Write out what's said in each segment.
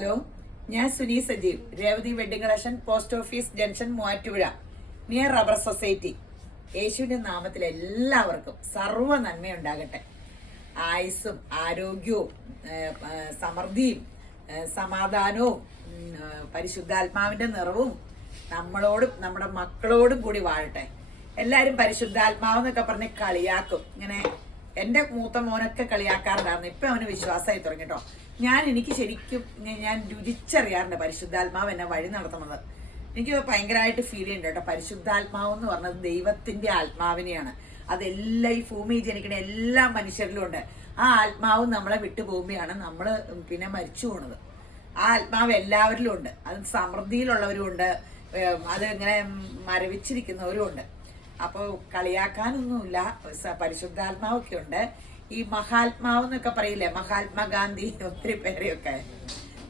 Hello, ഞാൻ Suni Sajeev, Revathi wedding collection, post office junction, Muvattupuzha, near rubber society. യേശുവിൻ്റെ നാമത്തിൽ എല്ലാവർക്കും സർവ്വ നന്മയുണ്ടാകട്ടെ. ആയുസ്സും ആരോഗ്യവും സമൃദ്ധിയും സമാധാനവും പരിശുദ്ധാത്മാവിൻ്റെ നിറവും നമ്മളോടും നമ്മുടെ മക്കളോടും കൂടി വാഴട്ടെ. എല്ലാവരും പരിശുദ്ധാത്മാവെന്നൊക്കെ പറഞ്ഞ് കളിയാക്കും. ഇങ്ങനെ എൻ്റെ മൂത്ത മോനൊക്കെ കളിയാക്കാറുണ്ടായിരുന്നു. ഇപ്പം അവന് വിശ്വാസമായി തുടങ്ങി കേട്ടോ. എനിക്ക് ശരിക്കും ഞാൻ രുചിച്ചറിയാറുണ്ട് പരിശുദ്ധാത്മാവ് എന്നെ വഴി നടത്തുന്നത്. എനിക്ക് ഭയങ്കരമായിട്ട് ഫീൽ ചെയ്യുന്നുണ്ട് കേട്ടോ. പരിശുദ്ധാത്മാവ് എന്ന് പറഞ്ഞത് ദൈവത്തിൻ്റെ ആത്മാവിനെയാണ്. അതെല്ലാം ഈ ഭൂമിയിൽ ജനിക്കുന്ന എല്ലാ മനുഷ്യരിലും ഉണ്ട്. ആ ആത്മാവ് നമ്മളെ വിട്ടു പോകുമ്പോഴാണ് നമ്മൾ പിന്നെ മരിച്ചു പോണത്. ആ ആത്മാവ് എല്ലാവരിലും ഉണ്ട്. അത് സമൃദ്ധിയിലുള്ളവരും ഉണ്ട്, അത് ഇങ്ങനെ മരവിച്ചിരിക്കുന്നവരും ഉണ്ട്. അപ്പോൾ കളിയാക്കാനൊന്നുമില്ല. പരിശുദ്ധാത്മാവൊക്കെ ഉണ്ട്. ഈ മഹാത്മാവ് എന്നൊക്കെ പറയില്ലേ, മഹാത്മാഗാന്ധി, ഒത്തിരി പേരെയൊക്കെ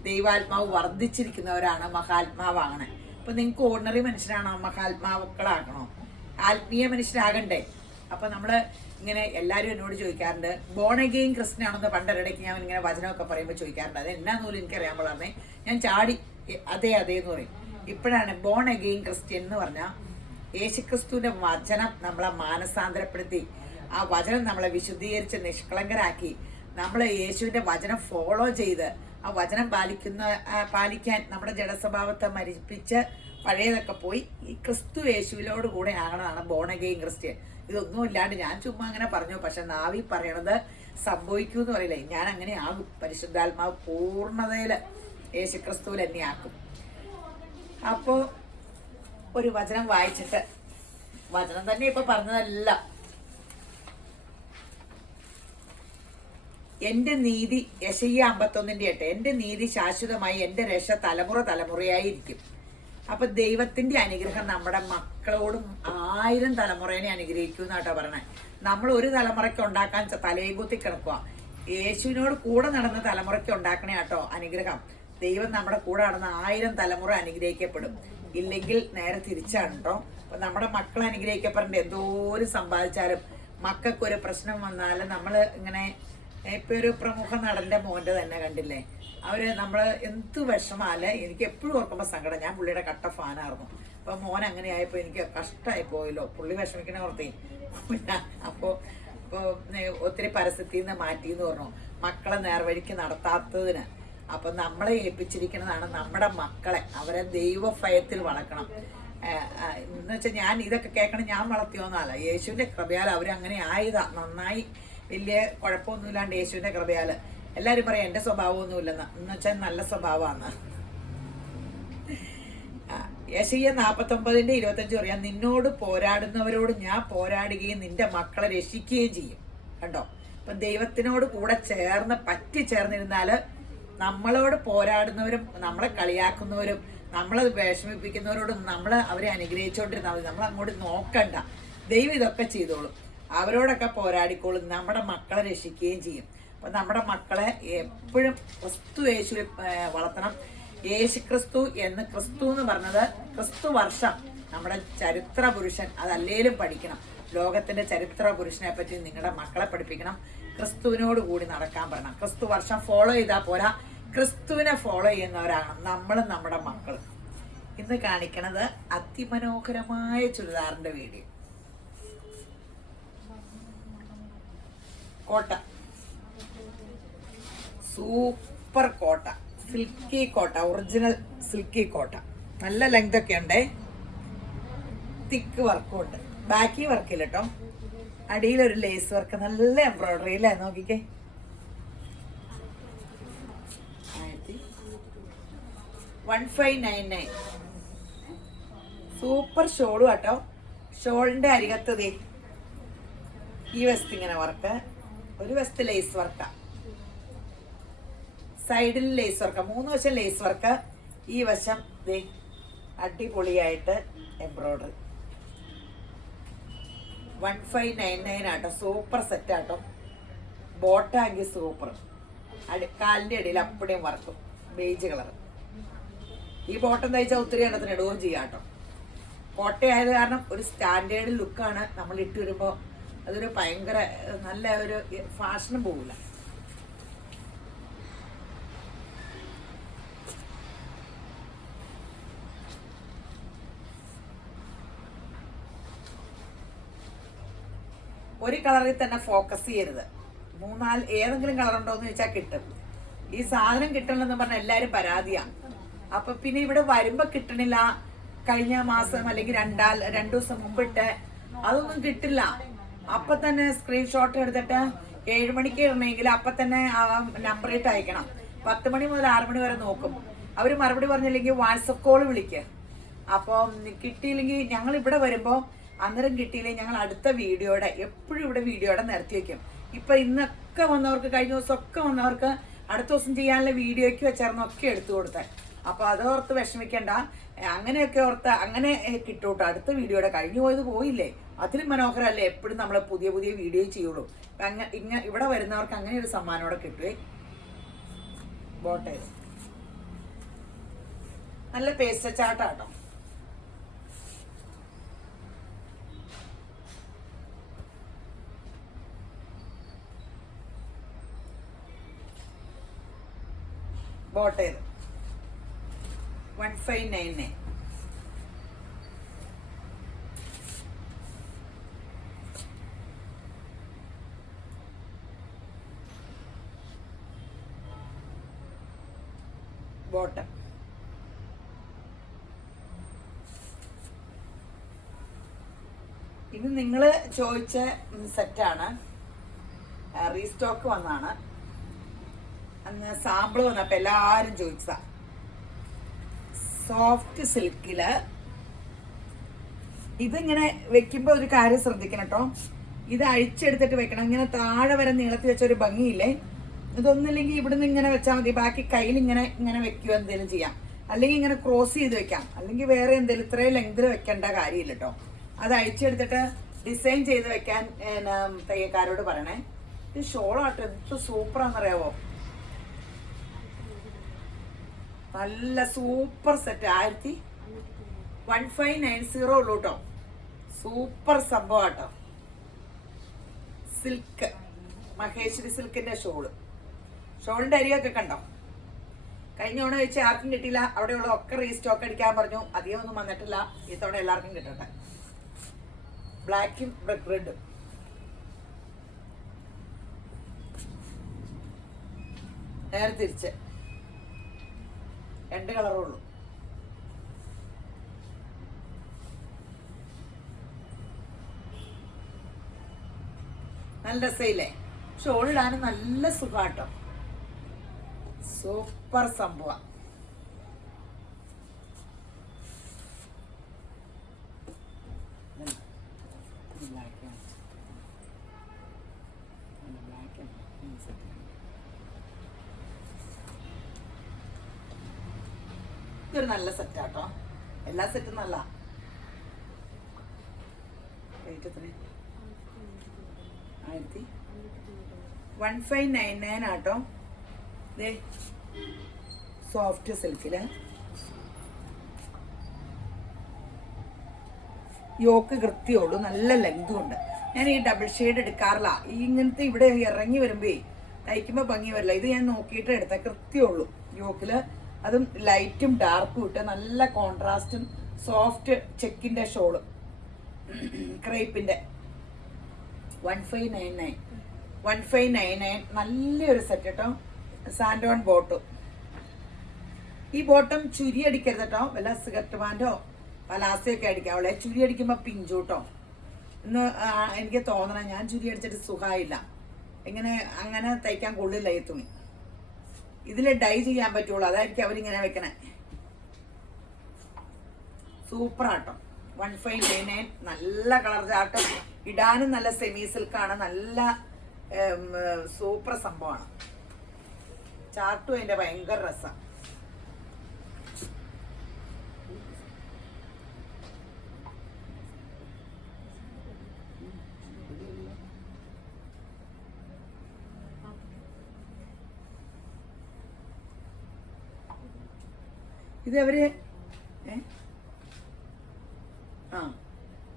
ദൈവാത്മാവ് വർദ്ധിച്ചിരിക്കുന്നവരാണ് മഹാത്മാവാണ്. അപ്പൊ നിങ്ങൾക്ക് ഓർഡിനറി മനുഷ്യരാണോ മഹാത്മാക്കളാക്കണോ? ആത്മീയ മനുഷ്യരാകണ്ടേ? അപ്പൊ നമ്മള് ഇങ്ങനെ എല്ലാവരും എന്നോട് ചോദിക്കാറുണ്ട്, ബോൺ അഗെയിൻ ക്രിസ്ത്യൻ ആണെന്ന് പണ്ടൊരിടയ്ക്ക് ഞാൻ ഇങ്ങനെ വചനമൊക്കെ പറയുമ്പോൾ ചോദിക്കാറുണ്ട്. അത് എന്നാന്ന് പോലും എനിക്കറിയാൻ പാടായിരുന്നേ. ഞാൻ ചാടി അതെ എന്ന് പറയും. ഇപ്പോഴാണ് ബോൺ അഗെയിൻ ക്രിസ്ത്യൻ എന്ന് പറഞ്ഞാൽ യേശുക്രിസ്തുവിന്റെ വചനം നമ്മളെ മാനസാന്തരപ്പെടുത്തി, ആ വചനം നമ്മളെ വിശുദ്ധീകരിച്ച് നിഷ്കളങ്കരാക്കി, നമ്മൾ യേശുവിൻ്റെ വചനം ഫോളോ ചെയ്ത് ആ വചനം പാലിക്കാൻ നമ്മുടെ ജഡസ്വഭാവത്തെ മരിപ്പിച്ച് പഴയതൊക്കെ പോയി ഈ ക്രിസ്തു യേശുവിനോട് കൂടെ ആകണതാണ് ബോൺ അഗെയിൻ ക്രിസ്ത്യൻ. ഇതൊന്നും ഇല്ലാണ്ട് ഞാൻ ചുമ്മാ അങ്ങനെ പറഞ്ഞു, പക്ഷെ നാവി പറയണത് സംഭവിക്കും എന്ന് പറയില്ലേ. ഞാൻ അങ്ങനെ ആകും. പരിശുദ്ധാത്മാവ് പൂർണ്ണതയിൽ യേശുക്രിസ്തുവിൽ എന്നെ ആക്കും. അപ്പോൾ ഒരു വചനം വായിച്ചിട്ട്, വചനം തന്നെ ഇപ്പൊ പറഞ്ഞതല്ല, എൻ്റെ നീതി യെശയ്യാ 51:8, എൻ്റെ നീതി ശാശ്വതമായി, എൻ്റെ രക്ഷ തലമുറ തലമുറയായിരിക്കും. അപ്പൊ ദൈവത്തിന്റെ അനുഗ്രഹം നമ്മുടെ മക്കളോടും 1000 തലമുറേനെ അനുഗ്രഹിക്കും എന്നാട്ടോ പറയണേ. നമ്മൾ ഒരു തലമുറയ്ക്ക് ഉണ്ടാക്കാൻ തലയും കുത്തി കിടക്കുക. യേശുവിനോട് കൂടെ നടന്ന തലമുറയ്ക്ക് ഉണ്ടാക്കണേ കേട്ടോ അനുഗ്രഹം. ദൈവം നമ്മുടെ കൂടെ നടന്ന 1000 തലമുറ അനുഗ്രഹിക്കപ്പെടും. ഇല്ലെങ്കിൽ നേരെ തിരിച്ചാണ് കേട്ടോ. അപ്പൊ നമ്മുടെ മക്കൾ അനുഗ്രഹിക്കപ്പെടേണ്ട. എന്തോരം സമ്പാദിച്ചാലും മക്കൾക്കൊരു പ്രശ്നം വന്നാൽ നമ്മൾ ഇങ്ങനെ, ഇപ്പൊ ഒരു പ്രമുഖ നടന്റെ മോന്റെ തന്നെ കണ്ടില്ലേ, നമ്മള് എന്ത് വിഷമാല്ലേ, എനിക്ക് എപ്പോഴും ഓർക്കുമ്പോ സങ്കടം. ഞാൻ പുള്ളിയുടെ കട്ട ഫാനായിരുന്നു. അപ്പൊ മോൻ അങ്ങനെ ആയപ്പോ എനിക്ക് കഷ്ടമായി പോയല്ലോ, പുള്ളി വിഷമിക്കണ ഓർത്തേ. അപ്പോ ഒത്തിരി പരസ്യത്തിൽ നിന്ന് മാറ്റിന്ന് പറഞ്ഞു, മക്കളെ നേർവഴിക്ക് നടത്താത്തതിന്. അപ്പൊ നമ്മളെ ഏൽപ്പിച്ചിരിക്കുന്നതാണ് നമ്മുടെ മക്കളെ, അവരെ ദൈവഭയത്തിൽ വളർക്കണം. എന്ന് വെച്ചാൽ ഞാൻ ഇതൊക്കെ കേൾക്കണം, ഞാൻ വളർത്തിയോന്നല്ല, യേശുവിന്റെ കൃപയാൽ അവരങ്ങനെ ആയതാ. നന്നായി, വലിയ കുഴപ്പമൊന്നുമില്ലാണ്ട് യേശുവിന്റെ കൃപയാല്. എല്ലാവരും പറയാം എൻ്റെ സ്വഭാവമൊന്നുമില്ലെന്ന്, എന്ന് വെച്ചാൽ നല്ല സ്വഭാവമാണ്. യെശയ്യാ 49:25 പറയാം, നിന്നോട് പോരാടുന്നവരോട് ഞാൻ പോരാടുകയും നിന്റെ മക്കളെ രക്ഷിക്കുകയും ചെയ്യും. കണ്ടോ? അപ്പൊ ദൈവത്തിനോട് കൂടെ ചേർന്നിരുന്നാല് നമ്മളോട് പോരാടുന്നവരും നമ്മളെ കളിയാക്കുന്നവരും നമ്മളെ വിഷമിപ്പിക്കുന്നവരോടും നമ്മൾ അവരെ അനുഗ്രഹിച്ചുകൊണ്ടിരുന്നാൽ മതി. നമ്മൾ അങ്ങോട്ട് നോക്കണ്ട, ദൈവം ഇതൊക്കെ ചെയ്തോളും. അവരോടൊക്കെ പോരാടിക്കോളും, നമ്മുടെ മക്കളെ രക്ഷിക്കുകയും ചെയ്യും. അപ്പൊ നമ്മുടെ മക്കളെ എപ്പോഴും ക്രിസ്തു യേശുവിൽ വളർത്തണം. ക്രിസ്തു എന്ന് പറഞ്ഞത് ക്രിസ്തു വർഷം, നമ്മുടെ ചരിത്ര പുരുഷൻ അതല്ലേലും പഠിക്കണം. ലോകത്തിന്റെ ചരിത്ര പുരുഷനെ പറ്റി നിങ്ങളുടെ മക്കളെ പഠിപ്പിക്കണം. ക്രിസ്തുവിനോട് കൂടി നടക്കാൻ പറയണം. ക്രിസ്തു വർഷം ഫോളോ ചെയ്താൽ പോരാ, ക്രിസ്തുവിനെ ഫോളോ ചെയ്യുന്നവരാണ് നമ്മളും നമ്മുടെ മക്കളും. ഇന്ന് കാണിക്കണത് അതിമനോഹരമായ ചുരിദാറിന്റെ വീഡിയോ. കോട്ട, സൂപ്പർ കോട്ട, സിൽക്കി കോട്ട, ഒറിജിനൽ സിൽക്കി കോട്ട. നല്ല ലെങ്ത് ഒക്കെ ഉണ്ടേ, തിക്ക് വർക്കും ഉണ്ട്. ബാക്കി വർക്കില്ല കേട്ടോ. അടിയിലൊരു ലേസ് വർക്ക്, നല്ല എംബ്രോയിഡറി അല്ലേ, നോക്കിക്കേ. 1599. സൂപ്പർ ഷോളും കേട്ടോ. ഷോളിന്റെ അരികത്ത് ഈ വശത്ത് ഇങ്ങനെ വർക്ക്, ഒരു വശത്ത് ലേസ് വർക്കാ, സൈഡിൽ ലേസ് വർക്ക, 3 വശം ലേസ് വർക്ക്, ഈ വശം അടിപൊളിയായിട്ട് എംബ്രോയിഡറി. 1599 ആട്ടോ. സൂപ്പർ സെറ്റ് ആട്ടോ. ബോട്ടാങ്കി സൂപ്പർ. കാലിന്റെ ഇടയിൽ അപ്പടിയും വർക്കും, ബേജ് കളർ. ഈ ബോട്ടം തയ്ച്ചാൽ ഒത്തിരി എണ്ണത്തിന് ഇടുകയും ചെയ്യാം കേട്ടോ. കോട്ടയായത് കാരണം ഒരു സ്റ്റാൻഡേർഡ് ലുക്കാണ്. നമ്മൾ ഇട്ട് വരുമ്പോൾ അതൊരു ഭയങ്കര നല്ല ഒരു ഫാഷനും പോകില്ല. ഒരു കളറിൽ തന്നെ ഫോക്കസ് ചെയ്യരുത്. ഏതെങ്കിലും കളർ ഉണ്ടോ എന്ന് ചോദിച്ചാൽ കിട്ടും. ഈ സാധനം കിട്ടണമെന്ന് പറഞ്ഞാൽ എല്ലാവരും പരാതിയാണ്. അപ്പൊ പിന്നെ ഇവിടെ വരുമ്പോ കിട്ടണില്ല, കഴിഞ്ഞ മാസം അല്ലെങ്കിൽ 2 ദിവസം മുമ്പിട്ട് അതൊന്നും കിട്ടില്ല. അപ്പൊ തന്നെ സ്ക്രീൻഷോട്ട് എടുത്തിട്ട് 7 മണിക്ക് ഇടണമെങ്കിൽ അപ്പൊ തന്നെ നമ്പർ ഇട്ട് അയക്കണം. 10 മണി മുതൽ 6 മണി വരെ നോക്കും. അവര് മറുപടി പറഞ്ഞില്ലെങ്കിൽ വാട്സപ്പ് കോൾ വിളിക്കുക. അപ്പം കിട്ടിയില്ലെങ്കിൽ ഞങ്ങൾ ഇവിടെ വരുമ്പോൾ അന്നേരം കിട്ടിയില്ലെങ്കിൽ ഞങ്ങൾ അടുത്ത വീഡിയോയുടെ എപ്പോഴും ഇവിടെ വീഡിയോയുടെ നിരത്തി വെക്കും. ഇപ്പൊ ഇന്നൊക്കെ വന്നവർക്ക്, കഴിഞ്ഞ ദിവസമൊക്കെ വന്നവർക്ക് അടുത്ത ദിവസം ചെയ്യാനുള്ള വീഡിയോയ്ക്ക് വെച്ചായിരുന്നൊക്കെ എടുത്തു കൊടുത്തേ. അപ്പൊ അതോർത്ത് വിഷമിക്കണ്ട, അങ്ങനെയൊക്കെ ഓർത്ത് അങ്ങനെ കിട്ടൂട്ടോ. അടുത്ത വീഡിയോയുടെ കഴിഞ്ഞു പോയത് പോയില്ലേ, അതിലും മനോഹരമല്ലേ എപ്പോഴും നമ്മൾ പുതിയ പുതിയ വീഡിയോ ചെയ്യുള്ളൂ. ഇവിടെ വരുന്നവർക്ക് അങ്ങനെ ഒരു സമ്മാനോടെ കിട്ടുവേ. ബോട്ടെ നല്ല പേസ്റ്റ് ചാട്ടാട്ടോ. ബോട്ടെ 1599. ബോട്ടം ഇത് നിങ്ങൾ ചോദിച്ച സെറ്റാണ്. റീസ്റ്റോക്ക് വന്നാണ്. അന്ന് സാമ്പിൾ വന്നപ്പോൾ എല്ലാവരും ചോദിച്ചതാ. സോഫ്റ്റ് സിൽക്കില് ഇതിങ്ങനെ വെക്കുമ്പോൾ ഒരു കാര്യം ശ്രദ്ധിക്കണം കേട്ടോ. ഇത് അഴിച്ചെടുത്തിട്ട് വെക്കണം. ഇങ്ങനെ താഴെ വരെ നീളത്തിൽ വെച്ചൊരു ഭംഗിയില്ലേ. ഇതൊന്നില്ലെങ്കിൽ ഇവിടുന്ന് ഇങ്ങനെ വെച്ചാൽ മതി. ബാക്കി കയ്യിൽ ഇങ്ങനെ വെക്കുക, എന്തെങ്കിലും ചെയ്യാം. അല്ലെങ്കിൽ ഇങ്ങനെ ക്രോസ് ചെയ്ത് വെക്കാം. അല്ലെങ്കിൽ വേറെ എന്തെങ്കിലും ഇത്രയും ലെങ്തിൽ വെക്കേണ്ട കാര്യമില്ല കേട്ടോ. അത് അഴിച്ചെടുത്തിട്ട് ഡിസൈൻ ചെയ്ത് വെക്കാൻ തയ്യക്കാരോട് പറയണേ. ഇത് ഷോളാട്ടോ, എന്ത് സൂപ്പറാന്നറിയാവോ. നല്ല സൂപ്പർ സെറ്റ്. 1590 ഉള്ളൂ കേട്ടോ. സൂപ്പർ സംഭവം കേട്ടോ. സിൽക്ക്, മഹേശ്വരി സിൽക്കിന്റെ ഷോളിന്റെ അരിയൊക്കെ കണ്ടോ. കഴിഞ്ഞ തവണ വെച്ച് ആർക്കും കിട്ടിയില്ല. അവിടെയുള്ള ഒക്കെ റീസ്റ്റോക്ക് അടിക്കാൻ പറഞ്ഞു. അധികം ഒന്നും വന്നിട്ടില്ല. ഈ തവണ എല്ലാവർക്കും കിട്ടട്ടെ. ബ്ലാക്കും റെഡും. നേരെ തിരിച്ച് 2 കളറുള്ളൂ. നല്ല രസയില്ലേ. ഷോളിടാനും നല്ല സുഖാട്ടോ. സൂപ്പർ സംഭവം. ഇതൊരു നല്ല സെറ്റാട്ടോ. എല്ലാ സെറ്റും നല്ല. റേറ്റ് എത്ര? 1599 ആട്ടോ. സോഫ്റ്റ് സിൽക്കില് യോക്ക് കൃത്യമുള്ളൂ. നല്ല ലെങ്തും ഉണ്ട്. ഞാൻ ഈ ഡബിൾ ഷെയ്ഡ് എടുക്കാറില്ല. ഈ ഇങ്ങനത്തെ ഇവിടെ ഇറങ്ങി വരുമ്പോ തയ്ക്കുമ്പോ ഭംഗി വരില്ല. ഇത് ഞാൻ നോക്കിയിട്ട് എടുത്ത കൃത്യമുള്ളൂ. യോക്കില് അതും ലൈറ്റും ഡാർക്കും ഇട്ട് നല്ല കോൺട്രാസ്റ്റും സോഫ്റ്റ് ചെക്കിന്റെ ഷോള് ക്രേപ്പിന്റെ 1599 നല്ലൊരു സെറ്റ് കേട്ടോ. സാൻഡോൺ ബോട്ടും. ഈ ബോട്ടം ചുരി അടിക്കരുത് കേട്ടോ. വല്ല സിഗരറ്റ് പാൻറ്റോ പലാസയൊക്കെ അടിക്കാം. അവളെ ചുരി അടിക്കുമ്പോൾ പിഞ്ചു കേട്ടോ. ഇന്ന് എനിക്ക് തോന്നണം, ഞാൻ ചുരി അടിച്ചിട്ട് സുഖമായില്ല. അങ്ങനെ തയ്ക്കാൻ കൊള്ളില്ല ഈ തുണി. ഇതിൽ ഡൈ ചെയ്യാൻ പറ്റുള്ളൂ. അതായിരിക്കും അവരിങ്ങനെ വെക്കണേ. സൂപ്പറാട്ടോ. 1599 നല്ല കളർ ചാർട്ടും. ഇടാനും നല്ല സെമി സിൽക്കാണ്. നല്ല സൂപ്പർ സംഭവമാണ്. ചാർട്ടും അതിന്റെ ഭയങ്കര രസം. ഇത് അവര്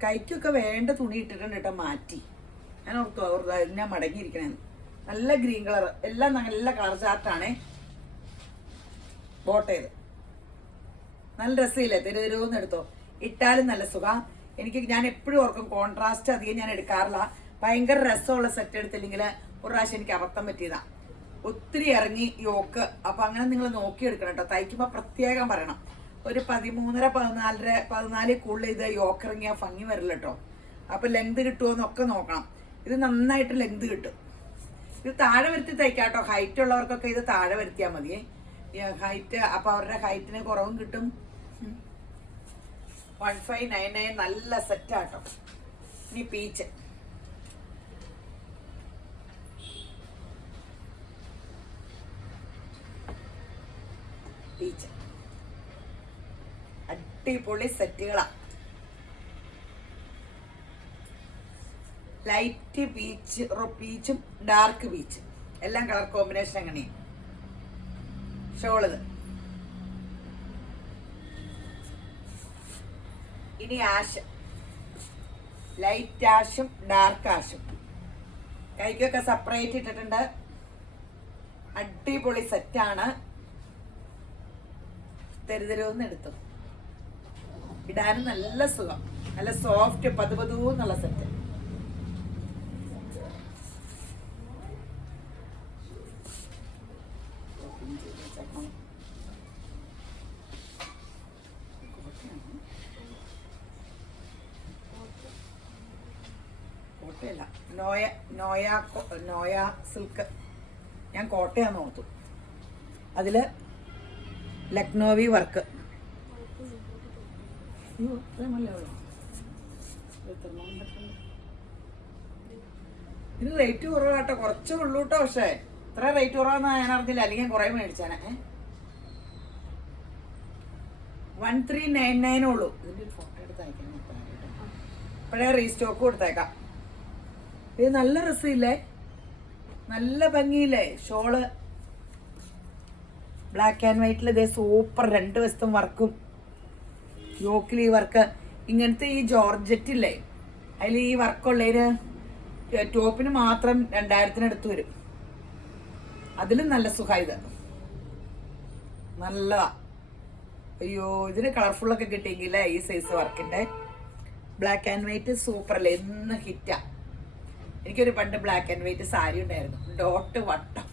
കൈക്കൊക്കെ വേണ്ട തുണി ഇട്ടിട്ടുണ്ട് കേട്ടോ. മാറ്റി ഞാൻ ഓർത്തു ഞാൻ മടങ്ങിയിരിക്കണേന്ന്. നല്ല ഗ്രീൻ കളർ. എല്ലാം നല്ല കളർ ചാർട്ടാണേ. ബോട്ടേത് നല്ല രസമില്ലേ. തെരുതെരുവെന്ന് എടുത്തോ. ഇട്ടാലും നല്ല സുഖം. ഞാൻ എപ്പോഴും ഓർക്കും കോൺട്രാസ്റ്റ് അധികം ഞാൻ എടുക്കാറില്ല. ഭയങ്കര രസമുള്ള സെറ്റ് എടുത്തില്ലെങ്കിൽ ഒരു പ്രാവശ്യം എനിക്ക് അബദ്ധം പറ്റിയതാ. ഒത്തിരി ഇറങ്ങി യോക്ക്. അപ്പൊ അങ്ങനെ നിങ്ങൾ നോക്കിയെടുക്കണം കേട്ടോ. തയ്ക്കുമ്പോൾ പ്രത്യേകം പറയണം. ഒരു 13.5 14 കൂടുതൽ ഇത് യോക്ക് ഇറങ്ങിയാൽ ഭംഗി വരില്ല കേട്ടോ. അപ്പൊ ലെങ്ത് കിട്ടുമോന്നൊക്കെ നോക്കണം. ഇത് നന്നായിട്ട് ലെങ്ത് കിട്ടും. ഇത് താഴെ വരുത്തി തയ്ക്കാം കേട്ടോ. ഹൈറ്റ് ഉള്ളവർക്കൊക്കെ ഇത് താഴെ വരുത്തിയാൽ മതിയേ. ഹൈറ്റ് അപ്പൊ അവരുടെ ഹൈറ്റിന് കുറവും കിട്ടും. 1599 നല്ല സെറ്റാട്ടോ. ഇനി പീച്ച് പീച്ച് അടിപൊളി സെറ്റുകളാ. ലൈറ്റ് പീച്ചും ഡാർക്ക് പീച്ചും എല്ലാം കളർ കോമ്പിനേഷൻ എങ്ങനെയാണ്. ഷോളിത് ഇനി ആഷ്, ലൈറ്റ് ആഷും ഡാർക്ക് ആഷും കൈക്കൊക്കെ സെപ്പറേറ്റ് ഇട്ടിട്ടുണ്ട്. അടിപൊളി സെറ്റാണ്. തരുതരുന്ന് എടുത്തു ഇടാനും നല്ല സുഖം. നല്ല സോഫ്റ്റ് പതുപതൂന്നുള്ള സെറ്റ്. കോട്ടയല്ല, നോയ സിൽക്ക്. ഞാൻ കോട്ടയാന്ന് ഓർത്തു. അതില് ലക്നോവി വർക്ക്. ഇത് റേറ്റ് കുറവാട്ടോ. കുറച്ചേ ഉള്ളൂ കേട്ടോ. പക്ഷേ ഇത്ര റേറ്റ് കുറവാന്ന് ഞാൻ അറിഞ്ഞില്ല. അല്ലെങ്കിൽ ഞാൻ കുറെ മേടിച്ചാനെ. 1399 ഉള്ളൂ. ഇതിന്റെ ഒരു ഫോട്ടോ എടുത്ത് അയക്കാൻ. ഇപ്പോഴേ റീസ്റ്റോക്ക് കൊടുത്തേക്കാം. ഇത് നല്ല രസമില്ലേ, നല്ല ഭംഗിയില്ലേ. ഷോള് ബ്ലാക്ക് ആൻഡ് വൈറ്റിൽ ഇതേ സൂപ്പർ. 2 വശത്തും വർക്കും യോക്കിൽ ഈ വർക്ക്. ഇങ്ങനത്തെ ഈ ജോർജറ്റില്ലേ, അതിൽ ഈ വർക്കുള്ളതിന് ടോപ്പിന് മാത്രം 2000-അടുത്ത് വരും. അതിലും നല്ല സുഖം. ഇത് നല്ലതാ. അയ്യോ, ഇതിന് കളർഫുള്ളൊക്കെ കിട്ടിയെങ്കിലേ ഈ സൈസ് വർക്കിന്റെ. ബ്ലാക്ക് ആൻഡ് വൈറ്റ് സൂപ്പർ അല്ലേ, എന്ന് ഹിറ്റാ. എനിക്കൊരു പണ്ട് ബ്ലാക്ക് ആൻഡ് വൈറ്റ് സാരി ഉണ്ടായിരുന്നു, ഡോട്ട് വട്ടം.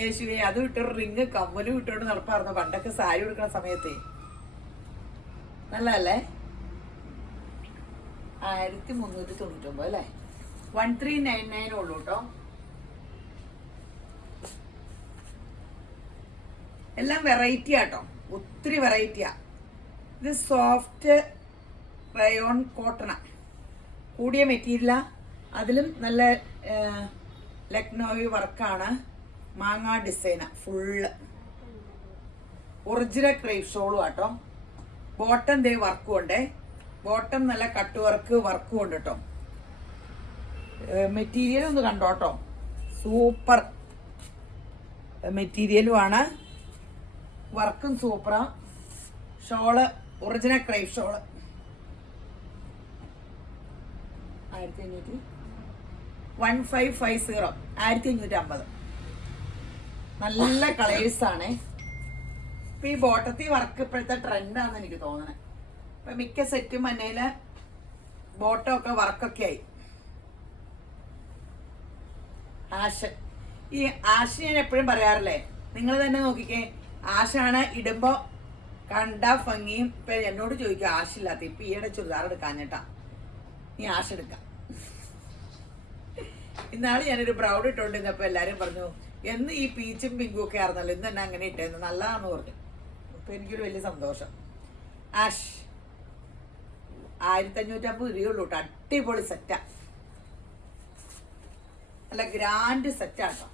യേശുവേ, അത് വിട്ടൊരു റിങ് കമ്മലും വിട്ടോണ്ട് നടപ്പായിരുന്നു പണ്ടൊക്കെ സാരി കൊടുക്കുന്ന സമയത്ത്. നല്ലതല്ലേ? 1399 അല്ലേ? 1399 ഉള്ളൂ കേട്ടോ. എല്ലാം വെറൈറ്റി ആട്ടോ, ഒത്തിരി വെറൈറ്റിയാ. ഇത് സോഫ്റ്റ് റയോൺ കോട്ടണ, കൂടിയ മെറ്റീരിയലാ. അതിലും നല്ല ലക്നോവി വർക്കാണ്. മാങ്ങാ ഡിസൈന ഫുള്ള്. ഒറിജിനൽ ക്രേപ്പ് ഷോളും ആട്ടോ. ബോട്ടം ദേ വർക്കും ഉണ്ടേ. ബോട്ടം നല്ല കട്ട് വർക്കും ഉണ്ട് കേട്ടോ. മെറ്റീരിയൽ ഒന്ന് കണ്ടോട്ടോ, സൂപ്പർ മെറ്റീരിയലുമാണ്. വർക്കും സൂപ്പറാ. Shawl original crepe shawl 1550 1550. നല്ല കളേഴ്സാണ്. ഇപ്പൊ ഈ ബോട്ടത്തിൽ വർക്ക് ഇപ്പോഴത്തെ ട്രെൻഡാന്ന് എനിക്ക് തോന്നണേ. ഇപ്പൊ മിക്ക സെറ്റും മന്നയില് ബോട്ടം ഒക്കെ വർക്കൊക്കെ ആയി. ആഷ്, ഈ ആഷ് ഞാൻ എപ്പോഴും പറയാറില്ലേ, നിങ്ങൾ തന്നെ നോക്കിക്കേ. ആഷാണ് ഇടുമ്പോ കണ്ട ഭംഗിയും. ഇപ്പൊ എന്നോട് ചോദിക്കും ആഷില്ലാത്ത. ഇപ്പൊ ഈയിടെ ചുരിദാർ എടുക്കാഞ്ഞിട്ടാ, നീ ആഷ് എടുക്കാം. ഇന്നാള് ഞാനൊരു ബ്രൗഡ് ഇട്ടോണ്ടിരുന്നപ്പോ എല്ലാരും പറഞ്ഞു, എന്ന് ഈ പീച്ചും പിങ്കും ഒക്കെ ആയിരുന്നല്ലോ, ഇന്ന് തന്നെ അങ്ങനെ ഇട്ടേന്ന്, നല്ലതാന്ന് പറഞ്ഞു. അപ്പൊ എനിക്കൊരു വലിയ സന്തോഷം. ആഷ് 1550 രൂപയുള്ളൂ കേട്ടോ. അടിപൊളി സെറ്റാ, നല്ല ഗ്രാൻഡ് സെറ്റാട്ടോ.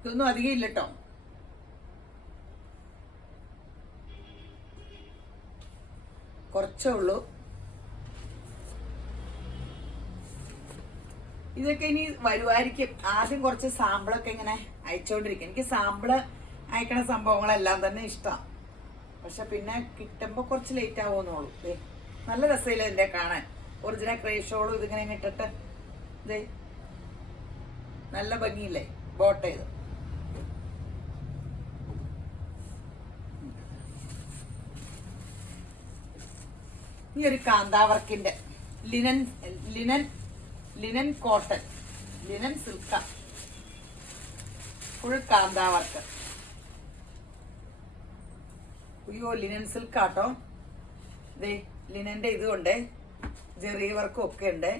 ഇതൊന്നും അധികം ഇല്ല കേട്ടോ. കുറച്ചേ ഉള്ളൂ. ഇതൊക്കെ ഇനി വരുമായിരിക്കും. ആദ്യം കുറച്ച് സാമ്പിളൊക്കെ ഇങ്ങനെ അയച്ചുകൊണ്ടിരിക്കും. എനിക്ക് സാമ്പിള് അയക്കണ സംഭവങ്ങളെല്ലാം തന്നെ ഇഷ്ടമാണ്. പക്ഷെ പിന്നെ കിട്ടുമ്പോൾ കുറച്ച് ലേറ്റ് ആവുമെന്നുള്ളൂ. നല്ല രസമില്ല ഇതിൻ്റെ കാണാൻ. ഒറിജിനൽ ക്രേഷോളും ഇതിങ്ങനെ ഇട്ടിട്ട് ഇതേ നല്ല ഭംഗിയില്ലേ ബോട്ട് ചെയ്ത്. ഈ ഒരു കാന്താവർക്കിന്റെ linen linen linen cotton, linen സിൽക്ക, ഫുൾ കാന്താവർക്ക്. അയ്യോ ലിനൻ സിൽക്കാട്ടോ. ദേ ലിനന്റെ ഇതുകൊണ്ട് ജെറി വർക്കും ഒക്കെ ഉണ്ട്.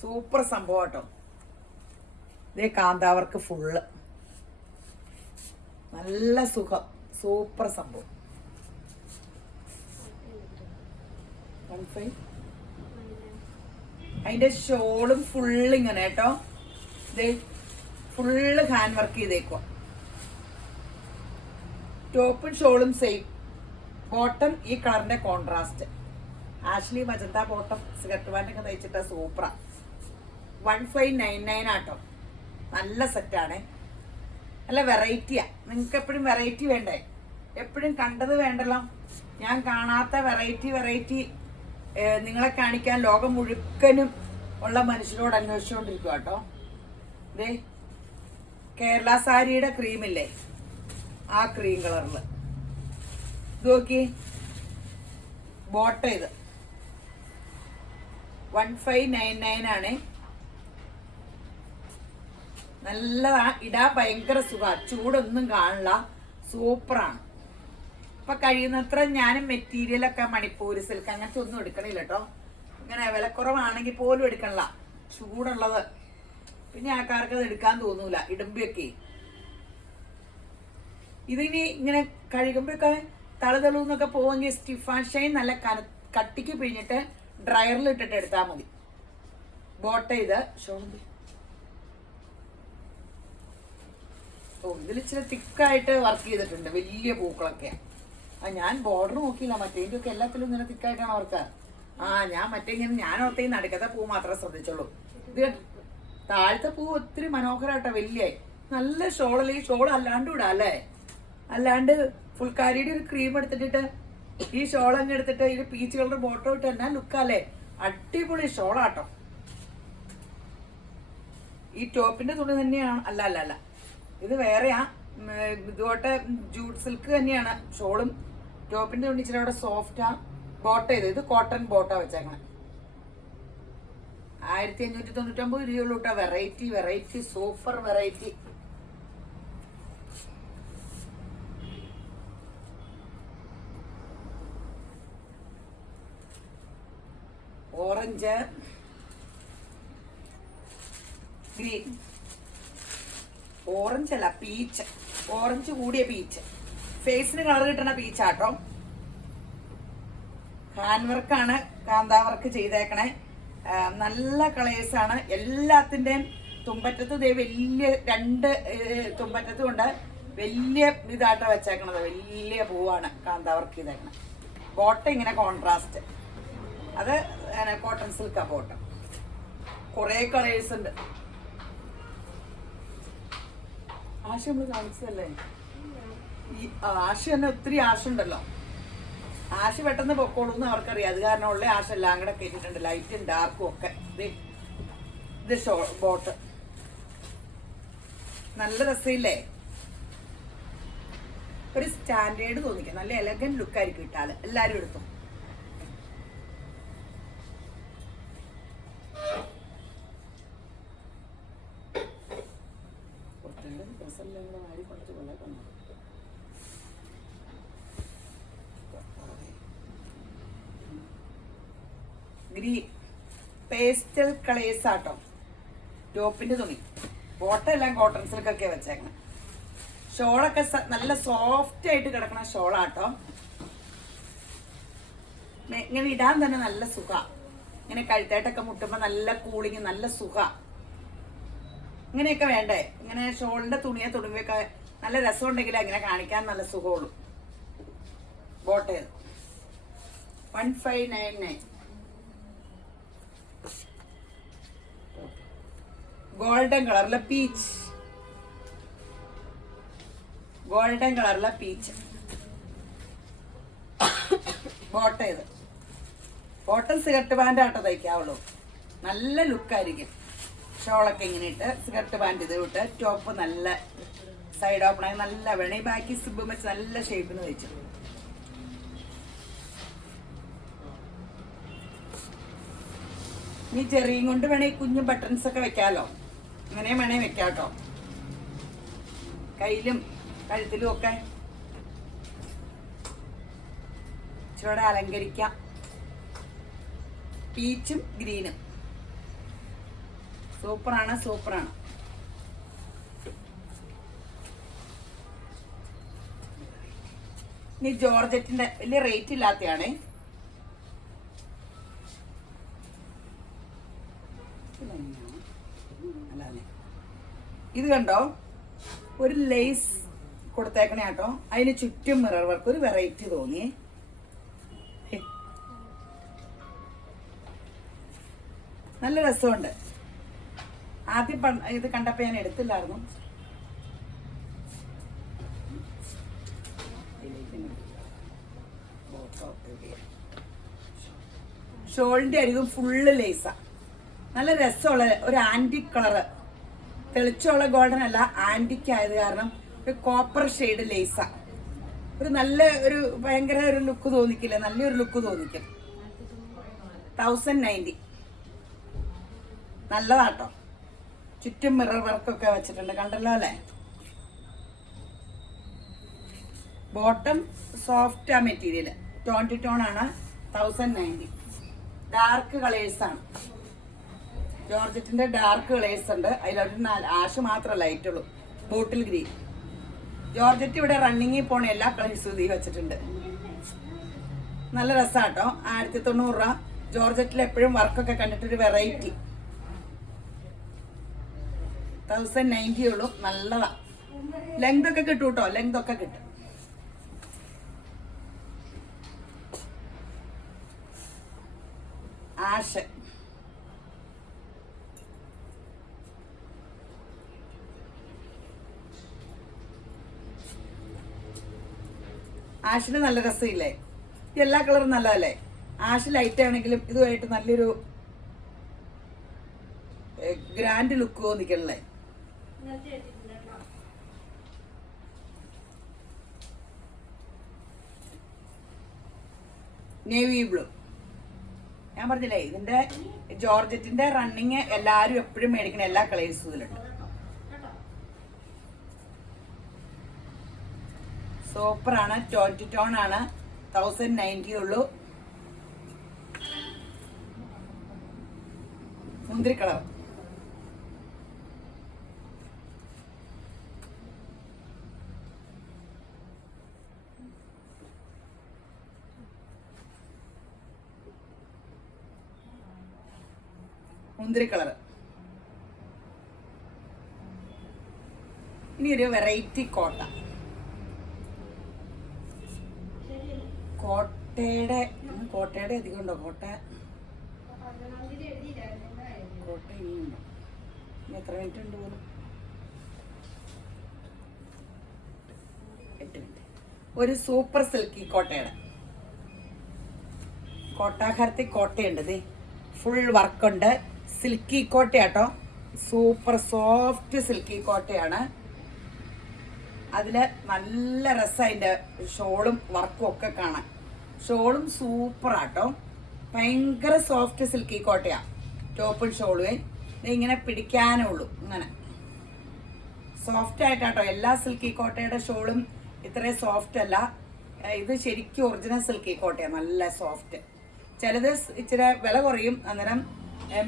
സൂപ്പർ സംഭവം കേട്ടോ. ഇതേ കാന്താവർക്ക് ഫുള്ള് നല്ല സുഖം, സൂപ്പർ സംഭവം. അതിന്റെ ഷോളും ഫുള്ള് ഇങ്ങനെ കേട്ടോ. ഇത് ഫുള്ള് ഹാൻഡ് വർക്ക് ചെയ്തേക്കുക. ടോപ്പും ഷോളും സെയിം. ബോട്ടം ഈ കളറിന്റെ കോൺട്രാസ്റ്റ്. ആഷ്ലി മജന്ത ബോട്ടം സ്കർട്ട് പാൻറ്റൊക്കെ തയ്ച്ചിട്ട സൂപ്പറാ. 1599 ആട്ടോ. നല്ല സെറ്റാണ്. നല്ല വെറൈറ്റിയാ. നിങ്ങൾക്ക് എപ്പോഴും വെറൈറ്റി വേണ്ടേ? എപ്പോഴും കണ്ടത് വേണ്ടല്ലോ. ഞാൻ കാണാത്ത വെറൈറ്റി നിങ്ങളെ കാണിക്കാൻ ലോകം മുഴുക്കനും ഉള്ള മനുഷ്യരോട് അന്വേഷിച്ചുകൊണ്ടിരിക്കുക കേട്ടോ. ഇതേ കേരള സാരിയുടെ ക്രീമില്ലേ, ആ ക്രീം കളറില് ഇത് നോക്കി. ബോട്ടം ഇത് 1599 ആണ്. നല്ലതാ, ഇടാൻ ഭയങ്കര സുഖ, ചൂടൊന്നും കാണില്ല, സൂപ്പറാണ്. ഇപ്പൊ കഴിയുന്നത്ര ഞാനും മെറ്റീരിയലൊക്കെ മണിപ്പൂര് സിൽക്ക് അങ്ങനത്തെ ഒന്നും എടുക്കണില്ല കേട്ടോ. ഇങ്ങനെ വിലക്കുറവാണെങ്കിൽ പോലും എടുക്കണില്ല, ചൂടുള്ളത്. പിന്നെ ആൾക്കാർക്ക് അത് എടുക്കാൻ തോന്നൂല ഇടുമ്പൊക്കെ. ഇതിനി ഇങ്ങനെ കഴുകുമ്പോഴൊക്കെ തളുതളൂന്നൊക്കെ പോവെങ്കിൽ സ്റ്റിഫ് ആൻഡ് ഷൈൻ നല്ല കട്ടിക്ക് പിഴിഞ്ഞിട്ട് ഡ്രയറിൽ ഇട്ടിട്ട് എടുത്താൽ മതി. ബോട്ട ഇത് ഷോണ്ടി. ഓ ഇതിൽ ഇച്ചിരി തിക്കായിട്ട് വർക്ക് ചെയ്തിട്ടുണ്ട്, വലിയ പൂക്കളൊക്കെ. ഞാൻ ബോർഡർ നോക്കിയില്ല, മറ്റേതിൻ്റെ ഒക്കെ എല്ലാത്തിലും ഇങ്ങനെ തിക്കായിട്ടാണ് വർക്ക്. ഞാൻ മറ്റേ ഇങ്ങനെ ഞാൻ ഓർത്തേ നടുക്കത്തെ പൂ മാത്രമേ ശ്രദ്ധിച്ചുള്ളൂ. ഇത് താഴത്തെ പൂ ഒത്തിരി മനോഹരമായിട്ടോ, വലിയ നല്ല ഷോളല്ലേ. ഈ ഷോൾ അല്ലാണ്ടും ഇടാം അല്ലേ? അല്ലാണ്ട് ഫുൾക്കാരിയുടെ ഒരു ക്രീം എടുത്തിട്ട് ഈ ഷോൾ അങ്ങ് എടുത്തിട്ട് ഈ പീച്ച് കളർ ബോട്ടോ ഇട്ട് എന്നാ ലുക്കല്ലേ. അടിപൊളി ഷോളാട്ടോ. ഈ ടോപ്പിന്റെ തുണി തന്നെയാണ്. അല്ല ഇത് വേറെയാ. ഇതുപോട്ടെ ജൂട്ട് സിൽക്ക് തന്നെയാണ് ഷോളും. ടോപ്പിന്റെ തുണി ഇച്ചിരി അവിടെ സോഫ്റ്റാ. ബോട്ട ഇത് കോട്ടൺ ബോട്ടാ വെച്ചേക്കണം. 1599 രൂപയുള്ളൂ കേട്ടോ. Variety super variety. Orange, green, orange അല്ല പീച്ച്, ഓറഞ്ച് കൂടിയ പീച്ച്. ഫേസിന് കളർ കിട്ടുന്ന പീച്ചാട്ടോ. ഹാൻഡ് വർക്കാണ് കാന്താവർക്ക് ചെയ്തേക്കണേ. നല്ല കളേഴ്സാണ് എല്ലാത്തിൻ്റെയും. തുമ്പറ്റത്ത് വലിയ 2 തുമ്പറ്റത്തും ഉണ്ട്. വലിയ ഇതാട്ടോ വെച്ചേക്കണത്, വലിയ പൂവാണ് കാന്താവർക്ക് ചെയ്തേക്കണത്. ബോട്ടം ഇങ്ങനെ കോൺട്രാസ്റ്റ്, അത് കോട്ടൺ സിൽക്കാ ബോട്ടം. കുറേ കളേഴ്സ് ഉണ്ട്. ആശ നമ്മൾ കാണിച്ചതല്ലേ? ഈ ആശ തന്നെ ഒത്തിരി ആശുണ്ടല്ലോ. ആശ പെട്ടെന്ന് പൊക്കോളൂ എന്ന് അവർക്കറിയാം. അത് കാരണമുള്ള ആശ എല്ലാം കൂടെ കയറ്റിട്ടുണ്ട്, ലൈറ്റും ഡാർക്കും ഒക്കെ. ഇത് ബോട്ട് നല്ല രസമില്ലേ? ഒരു സ്റ്റാൻഡേർഡ് തോന്നിക്കും, നല്ല എലഗന്റ് ലുക്കായിരിക്കും ഇട്ടാല്. എല്ലാരും എടുത്തു. ഗ്രീൻ പേസ്റ്റൽ കളേഴ്സ് ആട്ടോ ടോപ്പിന്റെ തുണി. ബോട്ടം എല്ലാം കോട്ടൺ സിൽക്കൊക്കെ വെച്ചേക്കണം. ഷോളൊക്കെ നല്ല സോഫ്റ്റ് ആയിട്ട് കിടക്കണ ഷോളാട്ടോ. ഇങ്ങനെ ഇടാൻ തന്നെ നല്ല സുഖ. ഇങ്ങനെ കഴുത്തായിട്ടൊക്കെ മുട്ടുമ്പോ നല്ല കൂളിങ്, നല്ല സുഖ. ഇങ്ങനെയൊക്കെ വേണ്ടേ? ഇങ്ങനെ ഷോളിന്റെ തുണിയെ തുണിയൊക്കെ നല്ല രസമുണ്ടെങ്കിൽ അങ്ങനെ കാണിക്കാൻ നല്ല സുഖമുള്ളൂ. ബോട്ടേ 1599. ഗോൾഡൻ കളറിലെ പീച്ച്, ഗോൾഡൻ കളറിലെ പീച്ച് ബോട്ടം. ഇത് ബോട്ടം സിഗരറ്റ് പാൻ്റ് ആട്ടോ തയ്ക്കാവുള്ളൂ. നല്ല ലുക്കായിരിക്കും. ഷോളൊക്കെ ഇങ്ങനെ ഇട്ട് സിഗരറ്റ് പാൻറ് ഇത് വിട്ട് ടോപ്പ് നല്ല സൈഡ് ഓപ്പൺ ആയി നല്ല വേണം. ഈ ബാക്കി സിബ് വെച്ച് നല്ല ഷേപ്പിന് വെച്ചു. ഈ ചെറിയും കൊണ്ട് വേണേ കുഞ്ഞു ബട്ടൺസ് ഒക്കെ വെക്കാലോ, അങ്ങനെ വേണേ വെക്കാം കേട്ടോ. കയ്യിലും കഴുത്തിലും ഒക്കെ ഇച്ചിരി അലങ്കരിക്കാം. പീച്ചും ഗ്രീനും സൂപ്പറാണ്, സൂപ്പറാണ്. ഇനി ജോർജറ്റിന്റെ വലിയ റേറ്റ് ഇല്ലാത്തയാണേ. ഇത് കണ്ടോ, ഒരു ലേസ് കൊടുത്തേക്കണേ കേട്ടോ. അതിന് ചുറ്റും മിറർ വർക്ക്, ഒരു വെറൈറ്റി തോന്നിയേ. നല്ല രസമുണ്ട്. ആദ്യം ഇത് കണ്ടപ്പോ ഞാൻ എടുത്തില്ലായിരുന്നു. ഷോളിന്റെ അരികും ഫുള്ള് ലേസാ. നല്ല രസമുള്ള ഒരു ആന്റിക് കളറ്, തെളിച്ചുള്ള ഗോൾഡൻ അല്ല, ആന്റിക് ആയത് കാരണം ഒരു കോപ്പർ ഷെയ്ഡ് ലേസാ. ഒരു നല്ല ഒരു ഭയങ്കര ഒരു ലുക്ക് തോന്നിക്കില്ല, നല്ലൊരു ലുക്ക് തോന്നിക്കും. 1090 നല്ലതാട്ടോ. ചുറ്റും മിറർ വർക്കൊക്കെ വെച്ചിട്ടുണ്ട്, കണ്ടല്ലോ അല്ലേ. ബോട്ടം സോഫ്റ്റ് ആ മെറ്റീരിയൽ, ടോൺ ടു ടോൺ ആണ്. 1090 ഡാർക്ക് കളേഴ്സാണ്. ജോർജറ്റിന്റെ ഡാർക്ക് കളേഴ്സ് ഉണ്ട്. അതിലൊരു ആഷ് മാത്രം ലൈറ്റുള്ളൂ, ബോട്ടിൽ ഗ്രീൻ. ജോർജറ്റ് ഇവിടെ റണ്ണിങ്ങിൽ പോണ എല്ലാ കളേഴ്സും ഇതിൽ വെച്ചിട്ടുണ്ട്. നല്ല രസമാട്ടോ. 1090 രൂപ. ജോർജറ്റിൽ എപ്പോഴും വർക്കൊക്കെ കണ്ടിട്ടൊരു വെറൈറ്റി. 1090 ഉള്ളൂ. നല്ലതാ. ലെങ്ത് ഒക്കെ കിട്ടും കേട്ടോ, ലെങ്ത് ഒക്കെ കിട്ടും. ആഷ് ആഷിന് നല്ല രസമില്ലേ? എല്ലാ കളറും നല്ലതല്ലേ? ആഷ് ലൈറ്റ് ആണെങ്കിലും ഇതുമായിട്ട് നല്ലൊരു ഗ്രാൻഡ് ലുക്ക് തോന്നിക്കണല്ലേ. Navy blue. ഞാൻ പറഞ്ഞില്ലേ, ഇതിന്റെ ജോർജറ്റിന്റെ റണ്ണിങ് എല്ലാരും എപ്പോഴും മേടിക്കണ എല്ലാ കളേഴ്സും ഇതിലുണ്ട്. സൂപ്പറാണ്. ടോൺ ടു ടോൺ ആണ്. 1090 ഉള്ളൂ. മുന്തിരി കളർ. മുന്തിരി കളർ. ഇനി ഒരു വെറൈറ്റി കോട്ട. കോട്ടയുടെ അധികം ഉണ്ടോ? കോട്ട ഇനിയുണ്ടോ? ഇനി എത്ര മിനിറ്റ് ഉണ്ട് പോലും? 8 മിനിറ്റ്. ഒരു സൂപ്പർ സിൽക്കി കോട്ടയുടെ കോട്ടാഹർത്തി കോട്ടയുണ്ട്. ഫുൾ വർക്കുണ്ട്. സിൽക്കി കോട്ടയാട്ടോ. സൂപ്പർ സോഫ്റ്റ് സിൽക്കി കോട്ടയാണ്. അതില് നല്ല രസം. അതിൻ്റെ ഷോളും വർക്കും ഒക്കെ കാണാൻ. ഷോളും സൂപ്പറാട്ടോ. ഭയങ്കര സോഫ്റ്റ് സിൽക്കി കോട്ടയാ. ടോപ്പും ഷോളുവേ ഇങ്ങനെ പിടിക്കാനേ ഉള്ളൂ. ഇങ്ങനെ സോഫ്റ്റ് ആയിട്ടാട്ടോ. എല്ലാ സിൽക്കി കോട്ടയുടെ ഷോളും ഇത്രയും സോഫ്റ്റ് അല്ല. ഇത് ശരിക്കും ഒറിജിനൽ സിൽക്കി കോട്ടയാണ്. നല്ല സോഫ്റ്റ്. ചിലത് ഇച്ചിരി വില കുറയും, അന്നേരം